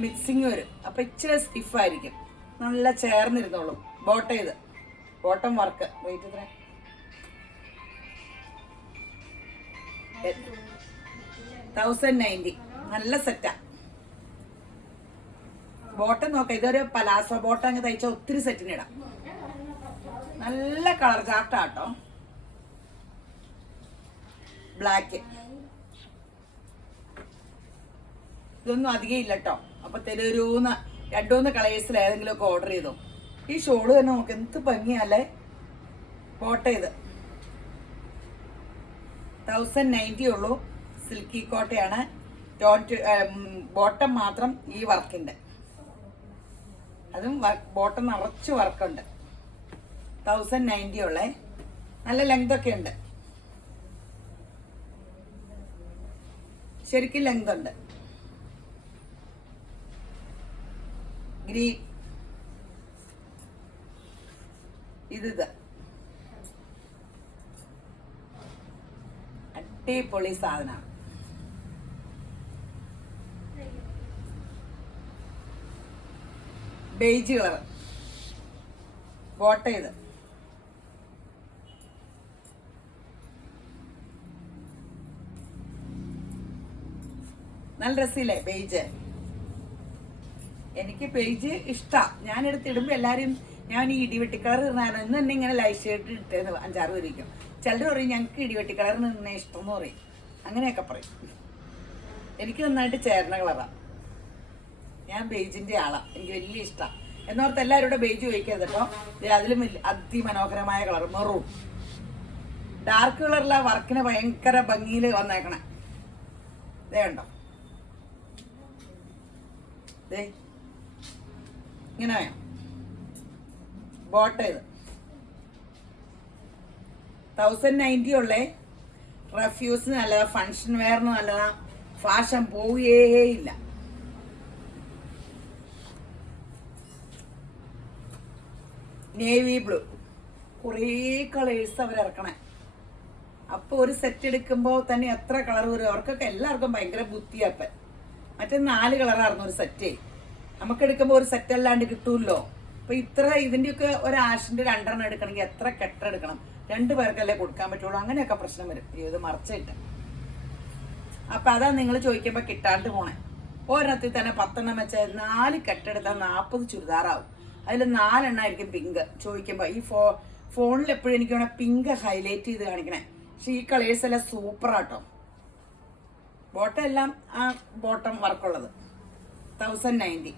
മിക്സിങ് വരും. അപ്പം ഇച്ചിരി സ്റ്റിഫായിരിക്കും. നല്ല ചേർന്നിരുന്നോളും. Bottom work. റേറ്റ് എത്ര? 1090. നല്ല സെറ്റാ. ബോട്ടം നോക്കാം. ഇതൊരു പലാസോ ബോട്ടം അങ്ങ് തയ്ച്ച ഒത്തിരി സെറ്റിനിടാം. നല്ല കളർ ചാർട്ടാട്ടോ. ബ്ലാക്ക്. ഇതൊന്നും അധികം ഇല്ല കേട്ടോ. അപ്പൊ തെരൂന്ന് 2-3 കളേഴ്സിൽ ഏതെങ്കിലും ഒക്കെ ഓർഡർ ചെയ്തോ. ഈ ഷോള് തന്നെ നോക്ക്, എന്ത് ഭംഗിയല്ലേ. കോട്ട ഇത് 1090 ഉള്ളൂ. സിൽക്കി കോട്ടയാണ്. ബോട്ടം മാത്രം ഈ വർക്കിന്റെ. അതും ബോട്ടം നിറച്ച് വർക്കുണ്ട്. 1090 ഉള്ളേ. നല്ല ലെങ്ത് ഒക്കെ ഉണ്ട്. ശരിക്കും ലെങ്ത് ഉണ്ട്. ഗ്രീൻ, ഇത് അടിപൊളി സാധനമാണ്. ബേജ് കളർ ബോട്ട, ഇത് നല്ല രസമില്ലേ ബേജ്? എനിക്ക് ബേജ് ഇഷ്ടാ. ഞാൻ എടുത്തിടുമ്പോ എല്ലാരും ഞാൻ ഈ ഇടിവെട്ടി കളർ ഇടുന്നതാണ്. ഇന്ന് തന്നെ ഇങ്ങനെ ലൈറ്റ് ഷർട്ട് ഇട്ടേന്ന് 5-6 പേരിക്കും. ചിലർ പറയും ഞങ്ങൾക്ക് ഇടിവെട്ടി കളർ ഇടുന്ന ഇഷ്ടം എന്ന് പറയും. അങ്ങനെയൊക്കെ പറയും. എനിക്ക് നന്നായിട്ട് ചേർന്ന കളറാണ്. ഞാൻ ബേജിന്റെ ആളാ. എനിക്ക് വലിയ ഇഷ്ടമാണ്. എന്നോർത്ത് എല്ലാവരും ബേജ് ചോദിക്കരുത് കേട്ടോ. അതിലും അതിമനോഹരമായ കളർ മെറൂൺ, ഡാർക്ക് കളറിലെ വർക്കിന് ഭയങ്കര ഭംഗിയിൽ വന്നേക്കണേ. ഇതേ കണ്ടോ, ഇങ്ങനെ ബോട്ട, ഇത് 1090 ഉള്ളേ. റെഫ്യൂസിന് നല്ലതാ, ഫങ്ഷൻ വെയറിന് നല്ലതാ, ഫാഷൻ പോവുകയില്ല. നേവി ബ്ലൂ, കുറേ കളേഴ്സ് അവരിറക്കണേ. അപ്പൊ ഒരു സെറ്റ് എടുക്കുമ്പോൾ തന്നെ എത്ര കളർ വരും? അവർക്കൊക്കെ എല്ലാവർക്കും ഭയങ്കര ബുദ്ധിയപ്പൻ. മറ്റേ 4 കളറായിരുന്നു ഒരു സെറ്റ്. നമുക്ക് എടുക്കുമ്പോൾ ഒരു സെറ്റ് അല്ലാണ്ട് കിട്ടൂല്ലോ. അപ്പൊ ഇത്ര ഇതിന്റെയൊക്കെ ഒരു ആഷിന്റെ 2 എടുക്കണമെങ്കിൽ എത്ര കെട്ടെടുക്കണം? 2 പേർക്കല്ലേ കൊടുക്കാൻ പറ്റുള്ളൂ. അങ്ങനെയൊക്കെ പ്രശ്നം വരും ഇത് മറച്ചിട്ട്. അപ്പൊ അതാ നിങ്ങൾ ചോദിക്കുമ്പോ കിട്ടാണ്ട് പോണേ. ഒരെണ്ണത്തിൽ തന്നെ 10 വെച്ചാൽ 4 കെട്ടെടുത്താൽ 40 ചുരിദാറാവും. അതിൽ 4 ആയിരിക്കും പിങ്ക്. ചോദിക്കുമ്പോ ഈ ഫോണിൽ എപ്പോഴും എനിക്ക് വേണം പിങ്ക് ഹൈലൈറ്റ് ചെയ്ത് കാണിക്കണേ. പക്ഷെ ഈ കളേഴ്സ് എല്ലാം സൂപ്പറാട്ടോ. ബോട്ടം എല്ലാം ആ ബോട്ടം വർക്കുള്ളത് 1090.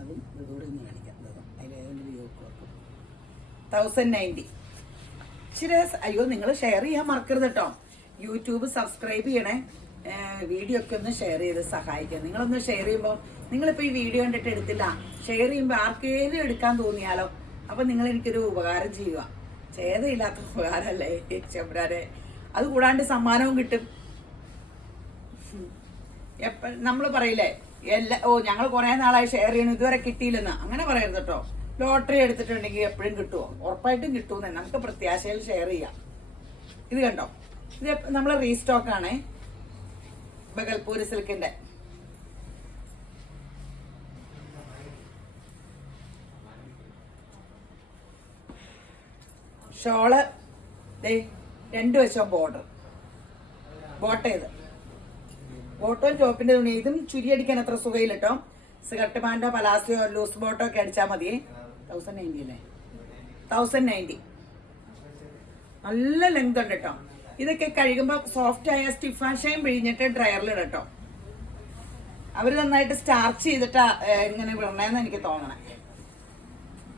അതും ഇതോടെ ഒന്ന് കാണിക്കാം. അതിലേതെങ്കിലും യോക്ക് വർക്കും 1090. ഇച്ചിരി അയ്യോ, നിങ്ങൾ ഷെയർ ചെയ്യാൻ മറക്കരുത് കേട്ടോ. യൂട്യൂബ് സബ്സ്ക്രൈബ് ചെയ്യണേ. വീഡിയോ ഒക്കെ ഒന്ന് ഷെയർ ചെയ്ത് സഹായിക്കുക. നിങ്ങളൊന്ന് ഷെയർ ചെയ്യുമ്പോൾ, നിങ്ങളിപ്പോൾ ഈ വീഡിയോ കണ്ടിട്ട് എടുത്തില്ല, ഷെയർ ചെയ്യുമ്പോൾ ആർക്കേലും എടുക്കാൻ തോന്നിയാലോ. അപ്പം നിങ്ങൾ എനിക്കൊരു ഉപകാരം ചെയ്യുക. ചേതയില്ലാത്ത ഉപകാരമല്ലേ ചെമ്പരാരെ. അത് കൂടാണ്ട് സമ്മാനവും കിട്ടും. നമ്മൾ പറയില്ലേ ഞങ്ങൾ കുറേ നാളായി ഷെയർ ചെയ്യണം, ഇതുവരെ കിട്ടിയില്ലെന്ന്. അങ്ങനെ പറയരുത് കേട്ടോ. ലോട്ടറി എടുത്തിട്ടുണ്ടെങ്കിൽ എപ്പോഴും കിട്ടുമോ? ഉറപ്പായിട്ടും കിട്ടുമെന്ന് നമുക്ക് പ്രത്യാശയിൽ ഷെയർ ചെയ്യാം. ഇത് കണ്ടോ, ഇത് നമ്മൾ റീസ്റ്റോക്ക് ആണേ. ബഗൽപൂരി സിൽക്കിന്റെ ഷോള്, 2 വശവും ബോർഡർ ബോട്ട, ഇത് ബോട്ടോ ചോപ്പിന്റെ തുണി. ഇതും ചുരി അടിക്കാൻ അത്ര സുഖയില്ല കേട്ടോ. സ്കർട്ട് പാൻറ്റോ പലാസയോ ലൂസ് ബോട്ടോ ഒക്കെ അടിച്ചാൽ മതി. 1090 അല്ലേ? 1090. നല്ല ലെങ്ത് ഉണ്ട് കേട്ടോ. ഇതൊക്കെ കഴുകുമ്പോൾ സോഫ്റ്റ് ആയ സ്റ്റിഫ് ആൻഡ് ഷൈൻ പിഴിഞ്ഞിട്ട് ഡ്രയറിലിട കേട്ടോ. അവർ നന്നായിട്ട് സ്റ്റാർച്ച് ചെയ്തിട്ടാ ഇങ്ങനെ വിടണേന്ന് എനിക്ക് തോന്നണേ.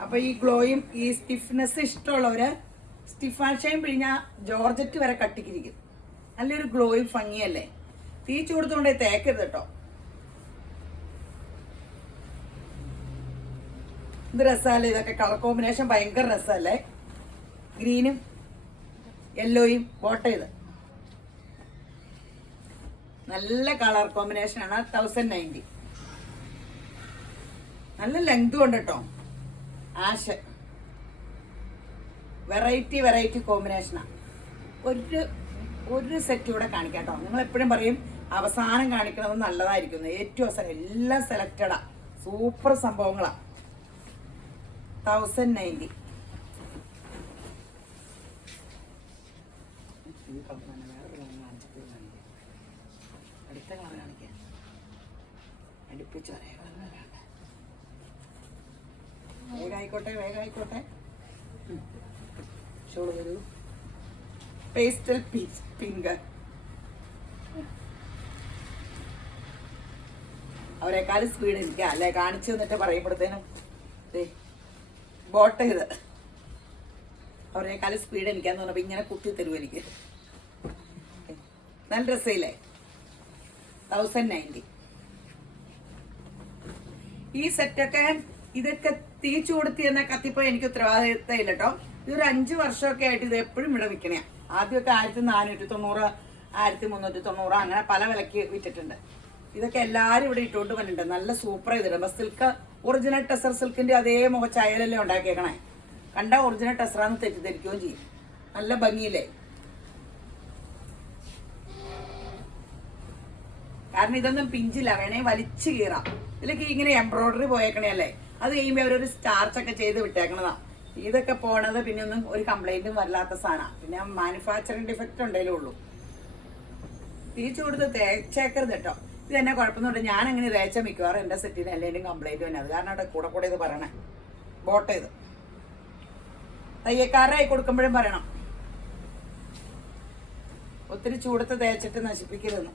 അപ്പൊ ഈ ഗ്ലോയും ഈ സ്റ്റിഫ്നെസ് ഇഷ്ടമുള്ളവര് സ്റ്റിഫ് ആൻഡ് ഷൈൻ പിഴിഞ്ഞ ജോർജറ്റ് വരെ കട്ടിക്കിരിക്കും. നല്ലൊരു ഗ്ലോയും ഭംഗിയല്ലേ. തീ ചൂടുത്തോണ്ടേ തേക്കരുത് കേട്ടോ. ഇത് രസമല്ലേ? ഇതൊക്കെ കളർ കോമ്പിനേഷൻ ഭയങ്കര രസമല്ലേ? ഗ്രീനും യെല്ലോയും ബോട്ട, ഇത് നല്ല കളർ കോമ്പിനേഷൻ ആണ്. 1090. നല്ല ലെങ്തും ഉണ്ട് കേട്ടോ. ആഷ് വെറൈറ്റി കോമ്പിനേഷനാണ്. ഒരു സെറ്റ് കൂടെ കാണിക്കാം കേട്ടോ. നിങ്ങൾ എപ്പോഴും പറയും അവസാനം കാണിക്കണത് നല്ലതായിരിക്കും. ഏറ്റവും അവസാനം എല്ലാം സെലക്റ്റഡാ. സൂപ്പർ സംഭവങ്ങളാ. 1090. അടുത്ത കളർ കാണിക്കാം. അടുപ്പിച്ച് വേഗമായിക്കോട്ടെ. ഷോള് വരൂ. Pastel pink. അവരെക്കാളും സ്പീഡ് എനിക്ക് അല്ലേ കാണിച്ചു തന്നിട്ട് പറയുമ്പോഴത്തേനും ബോട്ട, ഇത് അവരെക്കാളും സ്പീഡ് എനിക്കാന്ന് പറഞ്ഞപ്പോ ഇങ്ങനെ കുത്തി തരും എനിക്ക്. നല്ല രസയില്ലേ? 1090. ഈ സെറ്റൊക്കെ ഇതൊക്കെ തീച്ചു കൊടുത്തി എന്ന കത്തിപ്പോ എനിക്ക് ഉത്തരവാദിത്തം ഇല്ല കേട്ടോ. ഇതൊരു 5 വർഷമൊക്കെ ആയിട്ട് ഇത് എപ്പോഴും ഇവിടെ വിൽക്കണേ. ആദ്യമൊക്കെ 1490, 1390 അങ്ങനെ പല വിലക്ക് വിറ്റിട്ടുണ്ട്. ഇതൊക്കെ എല്ലാവരും ഇവിടെ ഇട്ടുകൊണ്ട് വന്നിട്ടുണ്ട്. നല്ല സൂപ്പർ ചെയ്തിട്ടുണ്ട്. സിൽക്ക് ഒറിജിനൽ ടെസർ സിൽക്കിന്റെ അതേ മുഖച്ചായലല്ലേ ഉണ്ടാക്കിയേക്കണേ. കണ്ട ഒറിജിനൽ ടെസറാന്ന് തെറ്റിദ്ധരിക്കുകയും ചെയ്യും. നല്ല ഭംഗിയില്ലേ? കാരണം ഇതൊന്നും പിഞ്ചില്ല, വേണേ വലിച്ചു കീറാം. ഇതിലേക്ക് ഇങ്ങനെ എംബ്രോയിഡറി പോയേക്കണേ അല്ലേ. അത് കഴിയുമ്പോൾ അവരൊരു സ്റ്റാർച്ചൊക്കെ ചെയ്ത് വിട്ടേക്കണതാ. ഇതൊക്കെ പോണത് പിന്നെ ഒന്നും ഒരു കംപ്ലൈന്റും വല്ലാത്ത സാധനമാണ്. പിന്നെ മാനുഫാക്ചറിങ് ഡിഫക്റ്റ് ഉണ്ടെങ്കിലേ ഉള്ളൂ. തിരിച്ചു കൊടുത്ത് തേച്ചേക്കരുത് കേട്ടോ. ഇത് എന്നെ കുഴപ്പമൊന്നുമില്ല. ഞാൻ അങ്ങനെ തേച്ച മിക്കവാറും എൻ്റെ സെറ്റിന് എല്ലാവരും കംപ്ലൈന്റ് തന്നെ. അത് കാരണം അവിടെ കൂടെ ഇത് പറയണേ. ബോട്ട് ചെയ്ത് തയ്യക്കാരായി കൊടുക്കുമ്പോഴും പറയണം, ഒത്തിരി ചൂടത്ത് തേച്ചിട്ട് നശിപ്പിക്കരുതെന്ന്.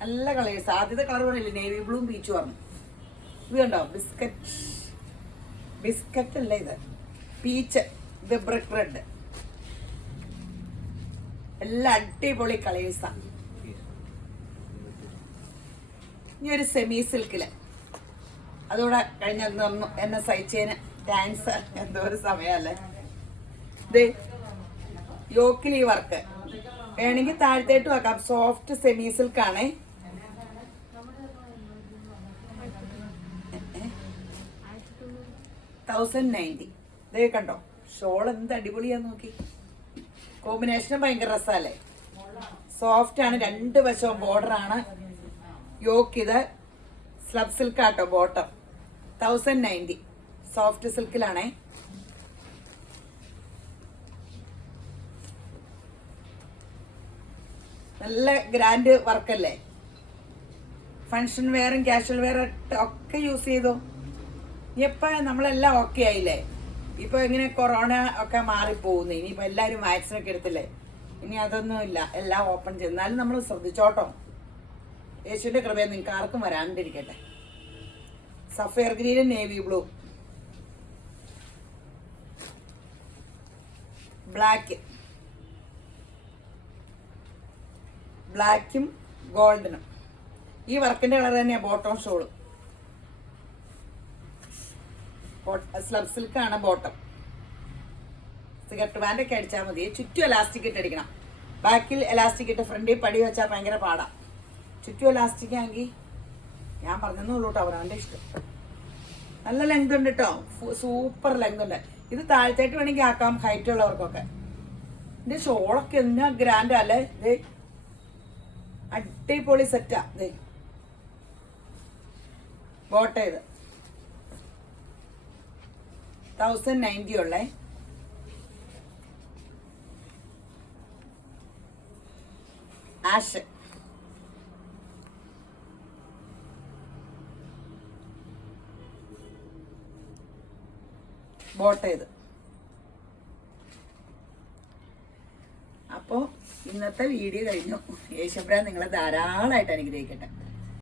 നല്ല കളേഴ്സ്. ആദ്യത്തെ കളർ പറഞ്ഞില്ലേ, നേവി ബ്ലൂവും പീച്ച് പറഞ്ഞു. ഇത് കണ്ടോ, ബിസ്ക്കറ്റ് അല്ല ഇത്, പീച്ച്, ഇത് ബ്രിക്ക് റെഡ്. എല്ലാം അടിപൊളി കളേഴ്സാണ്. ഇനി ഒരു സെമി സിൽക്കില് അതുകൂടെ കഴിഞ്ഞ എന്നെ സഹിച്ചതിന് താങ്ക്സ്. എന്തോ ഒരു സമയമല്ലേ. ഇത് യോക്കിലി വർക്ക് വേണമെങ്കിൽ താഴത്തേട്ട് വെക്കാം. സോഫ്റ്റ് സെമി സിൽക്ക് ആണേ. $1090. ഇതേ കണ്ടോ, ഷോൾ എന്ത് അടിപൊളിയാന്ന് നോക്കി. കോമ്പിനേഷനും ഭയങ്കര രസമല്ലേ. സോഫ്റ്റ് ആണ്, 2 വശവും ബോർഡർ ആണ്. യോക്ക് ഇത് സ്ലബ് സിൽക്ക് ആട്ടോ. ബോട്ടം 1090. സോഫ്റ്റ് സിൽക്കിലാണേ. നല്ല ഗ്രാൻഡ് വർക്കല്ലേ. ഫങ്ഷൻ വെയറും കാഷ്വൽ വെയറും ഒക്കെ യൂസ് ചെയ്തു. ഇപ്പൊ നമ്മളെല്ലാം ഓക്കെ ആയില്ലേ. ഇപ്പൊ ഇങ്ങനെ കൊറോണ ഒക്കെ മാറിപ്പോകുന്നു. ഇനിയിപ്പോ എല്ലാരും വാക്സിനൊക്കെ എടുത്തില്ലേ. ഇനി അതൊന്നും ഇല്ല, എല്ലാം ഓപ്പൺ ചെയ്ത്. എന്നാലും നമ്മൾ ശ്രദ്ധിച്ചോട്ടോ. യേശുവിന്റെ കൃപയെ നിങ്ങൾക്ക് ആർക്കും വരാണ്ടിരിക്കട്ടെ. സഫയർ ഗ്രീനും നേവി ബ്ലൂ, ബ്ലാക്കും ഗോൾഡനും. ഈ വർക്കിന്റെ കളർ തന്നെയാണ് ബോട്ടം ഷോളും. സ്ലബ് സിൽക്ക് ആണ് ബോട്ടം. സിഗരറ്റ് ബാൻഡൊക്കെ അടിച്ചാൽ മതി. ചുറ്റും എലാസ്റ്റിക് ഇട്ട് അടിക്കണം. ബാക്കിൽ എലാസ്റ്റിക് ഇട്ട് ഫ്രണ്ടിൽ പടി വെച്ചാൽ ഭയങ്കര പാടാ. ചുറ്റും എലാസ്റ്റിക് ആണെങ്കിൽ ഞാൻ പറഞ്ഞെന്നുള്ളൂ കേട്ടോ, അവരവൻ്റെ ഇഷ്ടം. നല്ല ലെങ്ത് ഉണ്ട് കേട്ടോ, സൂപ്പർ ലെങ്ത് ഉണ്ട്. ഇത് താഴത്തേക്ക് വേണമെങ്കിൽ ആക്കാം, ഹൈറ്റ് ഉള്ളവർക്കൊക്കെ. ഇതിന്റെ ഷോളൊക്കെ എന്നാ ഗ്രാൻഡ് അല്ലേ. ഇത് അടിപൊളി സെറ്റാ. ഇത് ബോട്ട ഇത് 1090 ഉള്ളേ. ആഷ് ബോട്ട ഇത്. അപ്പോൾ ഇന്നത്തെ വീഡിയോ കഴിഞ്ഞു. യേശുബ്രാൻ നിങ്ങളെ ധാരാളമായിട്ട് അനുഗ്രഹിക്കട്ടെ.